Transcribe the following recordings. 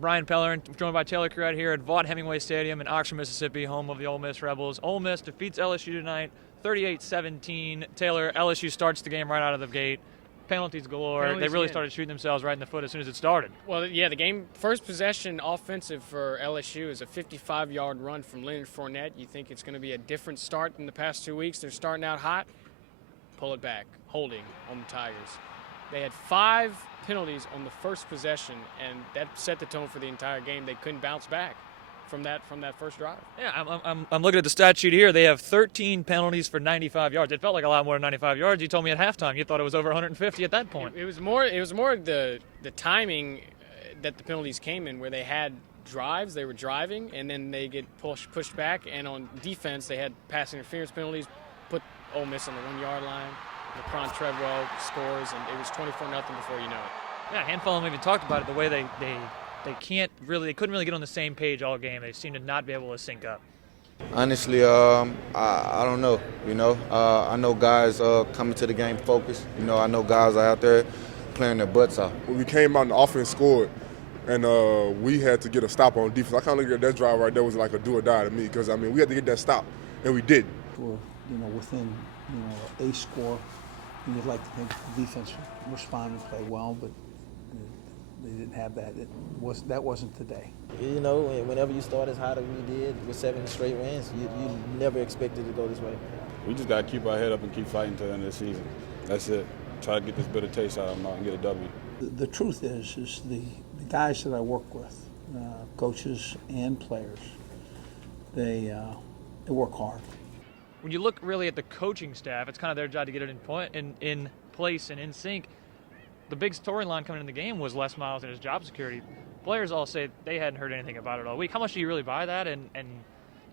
Brian Pellerin, joined by Taylor Curet here at Vaught Hemingway Stadium in Oxford, Mississippi, home of the Ole Miss Rebels. Ole Miss defeats LSU tonight, 38-17. Taylor, LSU starts the game right out of the gate. Penalties galore. They really started shooting themselves right in the foot as soon as it started. Well, yeah, the game, first possession offensive for LSU is a 55-yard run from Leonard Fournette. You think it's going to be a different start than the past 2 weeks. They're starting out hot. Pull it back. Holding on the Tigers. They had 5 penalties on the first possession, and that set the tone for the entire game. They couldn't bounce back from that first drive. Yeah, I'm looking at the stat sheet here. They have 13 penalties for 95 yards. It felt like a lot more than 95 yards. You told me at halftime you thought it was over 150 at that point. It was more the timing that the penalties came in, where they had drives, they were driving, and then they get pushed back. And on defense, they had pass interference penalties, put Ole Miss on the 1-yard line. LeBron Treadwell scores, and it was 24-0 before you know it. Yeah, handful of them even talked about it, the way they couldn't really get on the same page all game. They seem to not be able to sync up. Honestly, I don't know. I know guys coming to the game focused. I know guys are out there playing their butts off. When we came out and the offense scored, and we had to get a stop on defense. I kind of look at that drive right there was like a do or die to me, because we had to get that stop, and we did. We're within a score, and you'd like to think the defense would respond and play well, but they didn't have that. That wasn't today. Whenever you start as hot as we did with 7 straight wins, you never expected it to go this way. We just got to keep our head up and keep fighting to the end of the season. That's it. Try to get this bitter taste out of them and get a W. The truth is the guys that I work with, coaches and players, they work hard. When you look really at the coaching staff, it's kind of their job to get it in place and in sync. The big storyline coming in the game was Les Miles and his job security. Players all say they hadn't heard anything about it all week. How much do you really buy that? And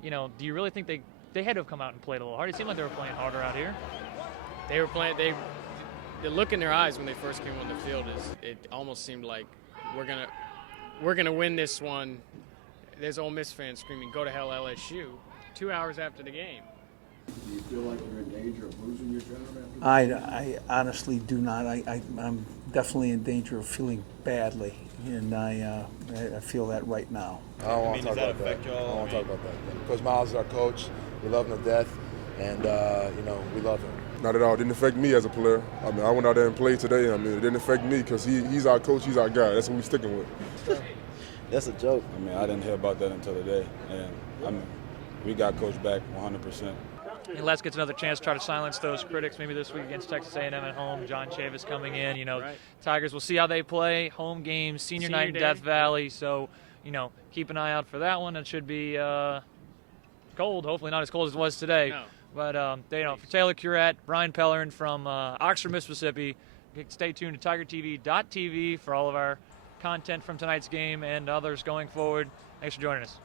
do you really think they had to have come out and played a little hard? It seemed like they were playing harder out here. They were playing. The look in their eyes when they first came on the field it almost seemed like we're gonna win this one. There's Ole Miss fans screaming, "Go to hell, LSU!" 2 hours after the game. Do you feel like you're in danger of losing your job after I honestly do not. I'm definitely in danger of feeling badly, and I feel that right now. I don't want to talk about that. I don't want to talk about that. Coach Miles is our coach. We love him to death, and we love him. Not at all. It didn't affect me as a player. I went out there and played today. It didn't affect me because he's our coach, he's our guy. That's what we're sticking with. That's a joke. I didn't hear about that until today, and we got Coach back 100%. And Les gets another chance to try to silence those critics, maybe this week against Texas A&M at home. John Chavis coming in. Right. Tigers, we'll see how they play. Home game, senior night in Death Valley. So, keep an eye out for that one. It should be cold. Hopefully not as cold as it was today. No. But, for Taylor Curet, Brian Pellerin from Oxford, Mississippi, stay tuned to TigerTV.tv for all of our content from tonight's game and others going forward. Thanks for joining us.